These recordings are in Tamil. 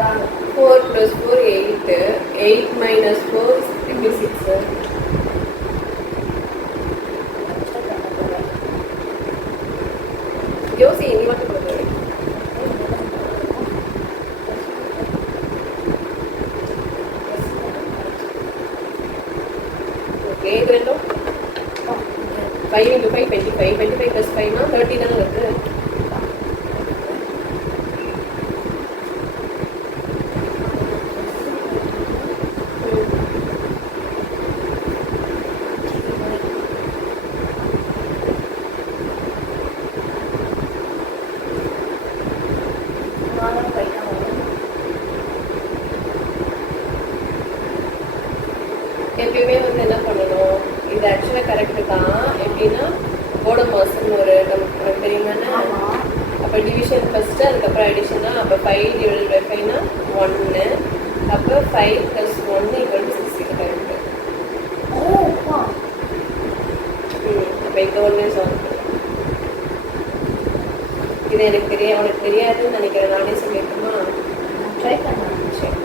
4 plus 4 8. 8 minus 4 56. யோசி நீ மட்டும் கொடுக்குற. ஓகே இது ரெண்டும் 5 into 5 25. 25 plus 5 னா 30 தானே வருது. எப்பயுமே வந்து என்ன பண்ணணும், இது ஆக்சுவலாக கரெக்டு தான். எப்படின்னா போர்டு மாதம் ஒரு நமக்கு தெரியுமாண்ணா. அப்போ டிவிஷன் ஃபஸ்ட்டு, அதுக்கப்புறம் அடிஷனா. அப்போ 5 divided by 5னா 1. அப்போ 5 plus 1 equal to 6 இது கரெக்டு. அப்போ இந்த ஒன்று சால்வ் பண்ணு. இது எனக்கு உனக்கு தெரியாதுன்னு நினைக்கிறேன். நானே சொல்லியிருக்கோமா? ட்ரை பண்ணலாம். சரி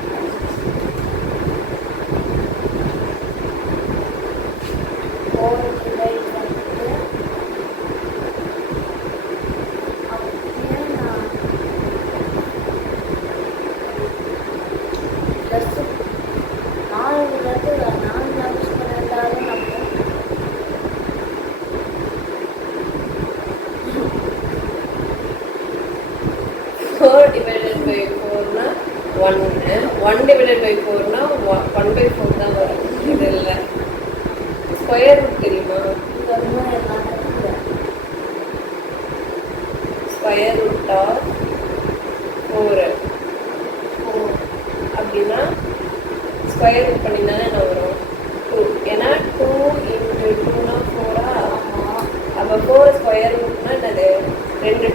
divided by 4னா 1. 1 divided by 4னா 1/4 தான் வரும். இது இல்லை. ஸ்கொயர் ரூட் தெரியுமா? ஸ்கொயர் ரூட் ஆஃப் 4 அப்படின்னா ஸ்கொயர் ரூட் பண்ணினா என்ன வரும்? 2. ஏன்னா 2 into 2னா 4. அப்போ 4 ஸ்கொயர் ரூட்னா என்னது? 2